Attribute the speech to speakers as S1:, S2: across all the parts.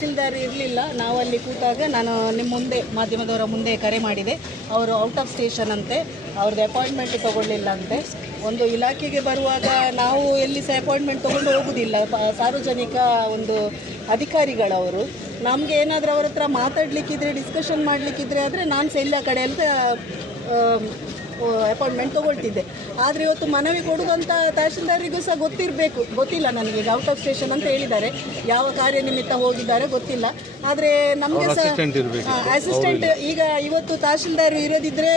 S1: ತಹಸೀಲ್ದಾರ್ ಇರಲಿಲ್ಲ. ನಾವು ಅಲ್ಲಿ ಕೂತಾಗ ನಾನು ನಿಮ್ಮ ಮುಂದೆ, ಮಾಧ್ಯಮದವರ ಮುಂದೆ ಕರೆ ಮಾಡಿದೆ. ಅವರು ಔಟ್ ಆಫ್ ಸ್ಟೇಷನ್ ಅಂತೆ ಅವ್ರದ್ದು ಅಪಾಯಿಂಟ್ಮೆಂಟ್ ತೊಗೊಳ್ಳಿಲ್ಲ ಅಂತೆ. ಒಂದು ಇಲಾಖೆಗೆ ಬರುವಾಗ ನಾವು ಎಲ್ಲಿ ಸಹ ಅಪಾಯಿಂಟ್ಮೆಂಟ್ ತೊಗೊಂಡು ಹೋಗೋದಿಲ್ಲ. ಸಾರ್ವಜನಿಕ ಒಂದು ಅಧಿಕಾರಿಗಳವರು. ನಮಗೆ ಏನಾದರೂ ಅವ್ರ ಹತ್ರ ಮಾತಾಡಲಿಕ್ಕಿದ್ರೆ ಡಿಸ್ಕಷನ್ ಮಾಡಲಿಕ್ಕಿದ್ರೆ ಆದರೆ ನಾನು ಸಹ ಎಲ್ಲ ಕಡೆ ಅಂತ ಅಪಾಯಿಂಟ್ಮೆಂಟ್ ತೊಗೊಳ್ತಿದ್ದೆ. ಆದರೆ ಇವತ್ತು ಮನವಿ ಕೊಡುವಂಥ ತಹಶೀಲ್ದಾರಿಗೂ ಸಹ ಗೊತ್ತಿರಬೇಕು. ಗೊತ್ತಿಲ್ಲ ನನಗೆ ಔಟ್ ಆಫ್ ಸ್ಟೇಷನ್ ಅಂತ ಹೇಳಿದ್ದಾರೆ. ಯಾವ ಕಾರ್ಯನಿಮಿತ್ತ ಹೋಗಿದ್ದಾರೆ ಗೊತ್ತಿಲ್ಲ. ಆದರೆ ನಮಗೆ ಸಹ ಅಸಿಸ್ಟೆಂಟ್ ಈಗ ಇವತ್ತು ತಹಶೀಲ್ದಾರ್ ಇರೋದಿದ್ರೆ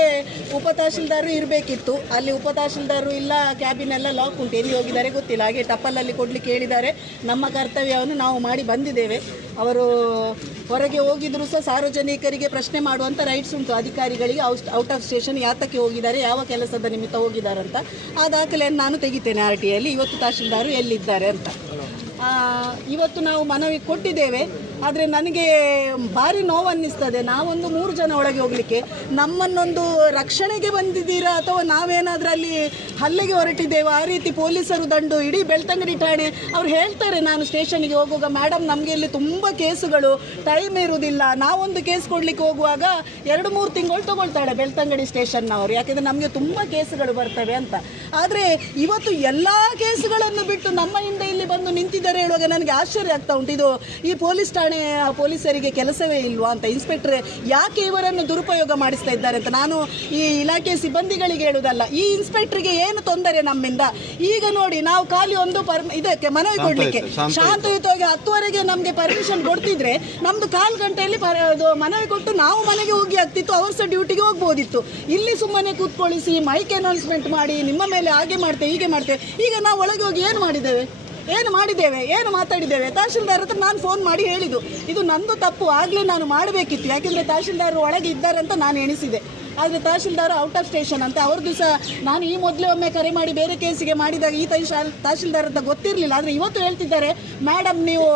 S1: ಉಪ ತಹಶೀಲ್ದಾರು ಇರಬೇಕಿತ್ತು. ಅಲ್ಲಿ ಉಪ ತಹಶೀಲ್ದಾರು ಇಲ್ಲ ಕ್ಯಾಬಿನ್ ಎಲ್ಲ ಲಾಕ್ ಉಂಟು. ಎಲ್ಲಿ ಹೋಗಿದ್ದಾರೆ ಗೊತ್ತಿಲ್ಲ. ಹಾಗೆ ಟಪ್ಪಲಲ್ಲಿ ಕೊಡಲಿಕ್ಕೆ ಹೇಳಿದ್ದಾರೆ. ನಮ್ಮ ಕರ್ತವ್ಯವನ್ನು ನಾವು ಮಾಡಿ ಬಂದಿದ್ದೇವೆ. ಅವರು ಹೊರಗೆ ಹೋಗಿದ್ರು ಸಹ ಸಾರ್ವಜನಿಕರಿಗೆ ಪ್ರಶ್ನೆ ಮಾಡುವಂಥ ರೈಟ್ಸ್ ಉಂಟು. ಅಧಿಕಾರಿಗಳಿಗೆ ಔಟ್ ಆಫ್ ಸ್ಟೇಷನ್ ಯಾತಕ್ಕೆ ಹೋಗಿದ್ದಾರೆ ಯಾವ ಕೆಲಸದ ನಿಮಿತ್ತ ಹೋಗಿದ್ದಾರೆ ಅಂತ. ಆ ದಾಖಲೆಯನ್ನು ನಾನು ತೆಗಿತೇನೆ ಆರ್ ಟಿಯಲ್ಲಿ ಇವತ್ತು ತಹಶೀಲ್ದಾರು ಎಲ್ಲಿದ್ದಾರೆ ಅಂತ. ಇವತ್ತು ನಾವು ಮನವಿ ಕೊಟ್ಟಿದ್ದೇವೆ. ಆದರೆ ನನಗೆ ಭಾರಿ ನೋವು ಅನ್ನಿಸ್ತದೆ ನಾವೊಂದು ಮೂರು ಜನ ಒಳಗೆ ಹೋಗಲಿಕ್ಕೆ. ನಮ್ಮನ್ನೊಂದು ರಕ್ಷಣೆಗೆ ಬಂದಿದ್ದೀರಾ ಅಥವಾ ನಾವೇನಾದರೂ ಅಲ್ಲಿ ಹಲ್ಲೆಗೆ ಹೊರಟಿದ್ದೇವೆ? ಆ ರೀತಿ ಪೊಲೀಸರು ದಂಡು ಇಡೀ ಬೆಳ್ತಂಗಡಿ ಠಾಣೆ ಅವ್ರು ಹೇಳ್ತಾರೆ, ನಾನು ಸ್ಟೇಷನ್ಗೆ ಹೋಗುವಾಗ ಮೇಡಮ್ ನಮಗೆ ಇಲ್ಲಿ ತುಂಬ ಕೇಸುಗಳು ಟೈಮ್ ಇರುವುದಿಲ್ಲ. ನಾವೊಂದು ಕೇಸ್ ಕೊಡಲಿಕ್ಕೆ ಹೋಗುವಾಗ ಎರಡು ಮೂರು ತಿಂಗಳು ತಗೊಳ್ತಾಳೆ ಬೆಳ್ತಂಗಡಿ ಸ್ಟೇಷನ್ನವರು. ಯಾಕೆಂದರೆ ನಮಗೆ ತುಂಬ ಕೇಸುಗಳು ಬರ್ತವೆ ಅಂತ. ಆದರೆ ಇವತ್ತು ಎಲ್ಲ ಕೇಸುಗಳನ್ನು ಬಿಟ್ಟು ನಮ್ಮ ಹಿಂದೆ ನಿಂತಿದ್ದಾರೆ ಹೇಳುವಾಗ ನನಗೆ ಆಶ್ಚರ್ಯ ಆಗ್ತಾ ಉಂಟು. ಇದು ಈ ಪೊಲೀಸ್ ಠಾಣೆ ಪೊಲೀಸರಿಗೆ ಕೆಲಸವೇ ಇಲ್ವಾ ಅಂತ ಇನ್ಸ್ಪೆಕ್ಟ್ರೆ ಯಾಕೆ ಇವರನ್ನು ದುರುಪಯೋಗ ಮಾಡಿಸ್ತಾ ಇದ್ದಾರೆ ಅಂತ ನಾನು ಈ ಇಲಾಖೆ ಸಿಬ್ಬಂದಿಗಳಿಗೆ ಹೇಳುವುದಲ್ಲ ಈ ಇನ್ಸ್ಪೆಕ್ಟ್ರಿಗೆ ಏನು ತೊಂದರೆ ನಮ್ಮಿಂದ? ಈಗ ನೋಡಿ ನಾವು ಖಾಲಿ ಒಂದು ಪರ್ ಇದಕ್ಕೆ ಮನವಿ ಕೊಡಲಿಕ್ಕೆ. ಶಾಂತಯುತವಾಗಿ ಹತ್ತುವರೆಗೆ ನಮಗೆ ಪರ್ಮಿಷನ್ ಕೊಡ್ತಿದ್ರೆ ನಮ್ದು ಕಾಲು ಗಂಟೆಯಲ್ಲಿ ಮನವಿ ಕೊಟ್ಟು ನಾವು ಮನೆಗೆ ಹೋಗಿ ಆಗ್ತಿತ್ತು ಅವ್ರ ಸಹ ಡ್ಯೂಟಿಗೆ ಹೋಗ್ಬೋದಿತ್ತು. ಇಲ್ಲಿ ಸುಮ್ಮನೆ ಕೂತ್ಕೊಳ್ಳಿಸಿ ಮೈಕ್ ಅನೌನ್ಸ್ಮೆಂಟ್ ಮಾಡಿ ನಿಮ್ಮ ಮೇಲೆ ಹಾಗೆ ಮಾಡ್ತೇವೆ ಹೀಗೆ ಮಾಡ್ತೇವೆ ಈಗ ನಾವು ಒಳಗೆ ಹೋಗಿ ಏನು ಮಾಡಿದ್ದೇವೆ? ಏನು ಮಾಡಿದ್ದೇವೆ? ಏನು ಮಾತಾಡಿದ್ದೇವೆ? ತಹಶೀಲ್ದಾರ್ ಹತ್ರ ನಾನು ಫೋನ್ ಮಾಡಿ ಹೇಳಿದ್ದು. ಇದು ನಂದು ತಪ್ಪು. ಆಗಲೇ ನಾನು ಮಾಡಬೇಕಿತ್ತು. ಯಾಕೆಂದರೆ ತಹಶೀಲ್ದಾರ್ ಒಳಗೆ ಇದ್ದಾರಂತ ನಾನು ಎಣಿಸಿದೆ. ಆದರೆ ತಹಶೀಲ್ದಾರ್ ಔಟ್ ಆಫ್ ಸ್ಟೇಷನ್ ಅಂತ. ಅವ್ರದ್ದು ಸಹ ನಾನು ಈ ಮೊದಲೇ ಒಮ್ಮೆ ಕರೆ ಮಾಡಿ ಬೇರೆ ಕೇಸಿಗೆ ಮಾಡಿದಾಗ ಈ ತಹಶೀಲ್ ತಹಶೀಲ್ದಾರ್ ಅಂತ ಗೊತ್ತಿರಲಿಲ್ಲ. ಆದರೆ ಇವತ್ತು ಹೇಳ್ತಿದ್ದಾರೆ ಮೇಡಮ್ ನೀವು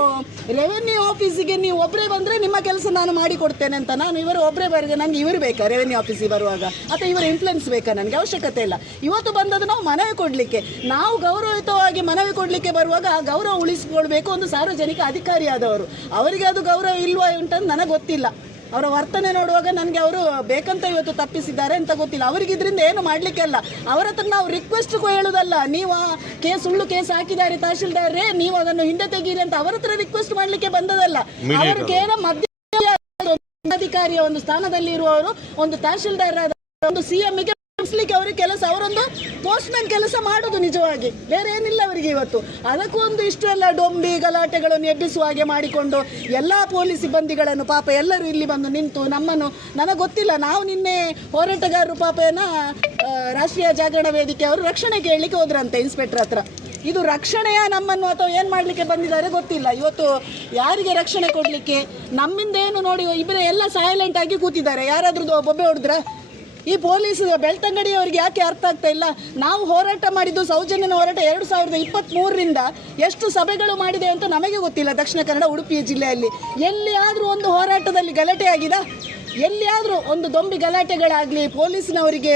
S1: ರೆವೆನ್ಯೂ ಆಫೀಸಿಗೆ ನೀವು ಒಬ್ಬರೇ ಬಂದರೆ ನಿಮ್ಮ ಕೆಲಸ ನಾನು ಮಾಡಿಕೊಡ್ತೇನೆ ಅಂತ. ನಾನು ಇವರು ಒಬ್ಬರೇ ಬರಿಗೆ ನನಗೆ ಇವರು ಬೇಕಾ? ರೆವೆನ್ಯೂ ಆಫೀಸಿಗೆ ಬರುವಾಗ. ಅಥವಾ ಇವರು ಇನ್ಫ್ಲುಯೆನ್ಸ್ ಬೇಕಾ ನನಗೆ? ಅವಶ್ಯಕತೆ ಇಲ್ಲ. ಇವತ್ತು ಬಂದದ್ದು ನಾವು ಮನವಿ ಕೊಡಲಿಕ್ಕೆ. ನಾವು ಗೌರವಯುತವಾಗಿ ಮನವಿ ಕೊಡಲಿಕ್ಕೆ ಬರುವಾಗ ಆ ಗೌರವ ಉಳಿಸಿಕೊಳ್ಬೇಕು ಒಂದು ಸಾರ್ವಜನಿಕ ಅಧಿಕಾರಿಯಾದವರು ಅವರಿಗೆ ಅದು ಗೌರವ ಇಲ್ವಾ ಉಂಟಂತ ನನಗೆ ಗೊತ್ತಿಲ್ಲ. ಅವರ ವರ್ತನೆ ನೋಡುವಾಗ ನನಗೆ ಅವರು ಬೇಕಂತ ಇವತ್ತು ತಪ್ಪಿಸಿದ್ದಾರೆ ಅಂತ ಗೊತ್ತಿಲ್ಲ. ಅವರಿಗೆ ಇದರಿಂದ ಏನು ಮಾಡಲಿಕ್ಕೆ ಅಲ್ಲ. ಅವರ ಹತ್ರ ನಾವು ರಿಕ್ವೆಸ್ಟ್ ಹೇಳೋದಲ್ಲ. ನೀವು ಕೇಸ್ ಸುಳ್ಳು ಕೇಸ್ ಹಾಕಿದ್ದಾರೆ ತಹಶೀಲ್ದಾರ್ರೇ ನೀವು ಅದನ್ನು ಹಿಂದೆ ತೆಗೀರಿ ಅಂತ ಅವರ ಹತ್ರ ರಿಕ್ವೆಸ್ಟ್ ಮಾಡಲಿಕ್ಕೆ ಬಂದದಲ್ಲ. ಅವರು ಏನೋ ಮಧ್ಯ ಅಧಿಕಾರಿಯ ಒಂದು ಸ್ಥಾನದಲ್ಲಿ ಇರುವವರು ಒಂದು ತಹಶೀಲ್ದಾರ್ ಒಂದು ಸಿಎಂ ಗೆ ಕಳಿಸ್ಲಿಕ್ಕೆ ಅವರ ಕೆಲಸ, ಅವರೊಂದು ಪೋಸ್ಟ್ಮನ್ ಕೆಲಸ ಮಾಡೋದು ನಿಜವಾಗಿ. ಬೇರೆ ಏನಿಲ್ಲ ಅವರಿಗೆ ಇವತ್ತು. ಅದಕ್ಕೂ ಒಂದು ಇಷ್ಟು ಎಲ್ಲ ಡೊಂಬಿ, ಗಲಾಟೆಗಳನ್ನು ಎಬ್ಬಿಸುವ ಹಾಗೆ ಮಾಡಿಕೊಂಡು ಎಲ್ಲ ಪೊಲೀಸ್ ಸಿಬ್ಬಂದಿಗಳನ್ನು ಪಾಪ ಎಲ್ಲರೂ ಇಲ್ಲಿ ಬಂದು ನಿಂತು ನಮ್ಮನ್ನು, ನನಗೆ ಗೊತ್ತಿಲ್ಲ, ನಾವು ನಿನ್ನೆ ಹೋರಾಟಗಾರರು ಪಾಪ ಏನ ರಾಷ್ಟ್ರೀಯ ಜಾಗರಣ ವೇದಿಕೆ ಅವರು ರಕ್ಷಣೆ ಕೇಳಲಿಕ್ಕೆ ಹೋದ್ರಂತೆ ಇನ್ಸ್ಪೆಕ್ಟರ್ ಹತ್ರ. ಇದು ರಕ್ಷಣೆಯ ನಮ್ಮನ್ನು ಅಥವಾ ಏನು ಮಾಡಲಿಕ್ಕೆ ಬಂದಿದ್ದಾರೆ ಗೊತ್ತಿಲ್ಲ. ಇವತ್ತು ಯಾರಿಗೆ ರಕ್ಷಣೆ ಕೊಡಲಿಕ್ಕೆ? ನಮ್ಮಿಂದ ಏನು ನೋಡಿ ಇಬ್ಬರೇ ಎಲ್ಲ ಸೈಲೆಂಟ್ ಆಗಿ ಕೂತಿದ್ದಾರೆ. ಯಾರಾದ್ರೂ ಬೊಬ್ಬೆ ಹೊಡೆದ್ರ? ಈ ಪೊಲೀಸ್ ಬೆಳ್ತಂಗಡಿಯವರಿಗೆ ಯಾಕೆ ಅರ್ಥ ಆಗ್ತಾ ಇಲ್ಲ? ನಾವು ಹೋರಾಟ ಮಾಡಿದ್ದು ಸೌಜನ್ಯನ ಹೋರಾಟ ಎರಡು ಸಾವಿರದ ಇಪ್ಪತ್ತ್ಮೂರರಿಂದ ಎಷ್ಟು ಸಭೆಗಳು ಮಾಡಿದೆ ಅಂತ ನಮಗೆ ಗೊತ್ತಿಲ್ಲ ದಕ್ಷಿಣ ಕನ್ನಡ ಉಡುಪಿ ಜಿಲ್ಲೆಯಲ್ಲಿ. ಎಲ್ಲಿಯಾದರೂ ಒಂದು ಹೋರಾಟದಲ್ಲಿ ಗಲಾಟೆ ಆಗಿದೆ ಎಲ್ಲಿಯಾದರೂ ಒಂದು ದೊಂಬಿ ಗಲಾಟೆಗಳಾಗಲಿ, ಪೊಲೀಸ್ನವರಿಗೆ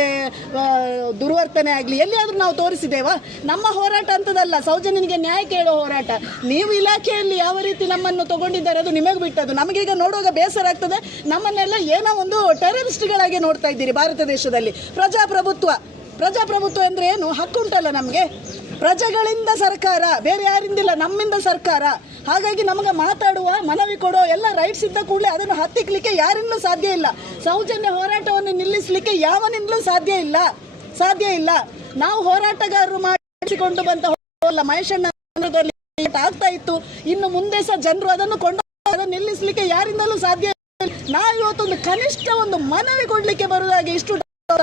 S1: ದುರ್ವರ್ತನೆ ಆಗಲಿ, ಎಲ್ಲಿಯಾದರೂ ನಾವು ತೋರಿಸಿದ್ದೇವಾ? ನಮ್ಮ ಹೋರಾಟ ಅಂತದಲ್ಲ, ಸೌಜನ್ಯನಿಗೆ ನ್ಯಾಯ ಕೇಳೋ ಹೋರಾಟ. ನೀವು ಇಲಾಖೆಯಲ್ಲಿ ಯಾವ ರೀತಿ ನಮ್ಮನ್ನು ತಗೊಂಡಿದ್ದಾರೆ ಅದು ನಿಮಗೆ ಬಿಟ್ಟದು ನಮಗೀಗ ನೋಡುವಾಗ ಬೇಸರ ಆಗ್ತದೆ. ನಮ್ಮನ್ನೆಲ್ಲ ಏನೋ ಒಂದು ಟೆರರಿಸ್ಟ್ಗಳಾಗಿ ನೋಡ್ತಾ ಇದ್ದೀರಿ ಭಾರತ ದೇಶದಲ್ಲಿ. ಪ್ರಜಾಪ್ರಭುತ್ವ. ಪ್ರಜಾಪ್ರಭುತ್ವ ಅಂದರೆ ಏನು? ಹಕ್ಕುಂಟಲ್ಲ ನಮಗೆ? ಪ್ರಜೆಗಳಿಂದ ಸರ್ಕಾರ, ಬೇರೆ ಯಾರಿಂದಿಲ್ಲ, ನಮ್ಮಿಂದ ಸರ್ಕಾರ. ಹಾಗಾಗಿ ನಮಗೆ ಮಾತಾಡುವ, ಮನವಿ ಕೊಡೋ ಎಲ್ಲ ರೈಟ್ಸ್ ಇದ್ದ ಕೂಡಲೇ ಅದನ್ನು ಹತ್ತಿಕ್ಕಲಿಕ್ಕೆ ಯಾರಿಂದಲೂ ಸಾಧ್ಯ ಇಲ್ಲ. ಸೌಜನ್ಯ ಹೋರಾಟವನ್ನು ನಿಲ್ಲಿಸಲಿಕ್ಕೆ ಯಾವನಿಂದಲೂ ಸಾಧ್ಯ ಇಲ್ಲ. ಸಾಧ್ಯ ಇಲ್ಲ. ನಾವು ಹೋರಾಟಗಾರರು ಮಾಡಿಸಿಕೊಂಡು ಬಂತ ಮಹೇಶಣ್ಣದಲ್ಲಿ ಆಗ್ತಾ ಇತ್ತು. ಇನ್ನು ಮುಂದೆ ಸಹ ಜನರು ಅದನ್ನು ಕೊಂಡು ಅದನ್ನು ನಿಲ್ಲಿಸಲಿಕ್ಕೆ ಯಾರಿಂದಲೂ ಸಾಧ್ಯ ನಾವು ಇವತ್ತೊಂದು ಕನಿಷ್ಠ ಒಂದು ಮನವಿ ಕೊಡ್ಲಿಕ್ಕೆ ಬರುವುದಾಗಿ ಇಷ್ಟು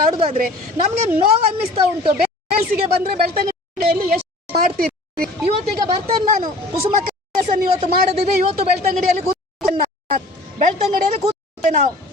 S1: ಆಡುದಾದ್ರೆ ನಮಗೆ ನೋವು ಅನ್ನಿಸ್ತಾ ಉಂಟು. ಬೇಸಿಗೆ ಬಂದ್ರೆ ಬೆಳ್ತಂಗಡಿಯಲ್ಲಿ ಎಷ್ಟು ಮಾಡ್ತೀರಿ ಇವತ್ತೀಗ ಬರ್ತೇನೆ ನಾನು. ಕುಸುಮ ಇವತ್ತು ಮಾಡದಿದೆ ಇವತ್ತು ಬೆಳ್ತಂಗಡಿಯಲ್ಲಿ ಕೂತ್ ಬೆಳ್ತಂಗಡಿಯಲ್ಲಿ ಕೂತೇವೆ ನಾವು.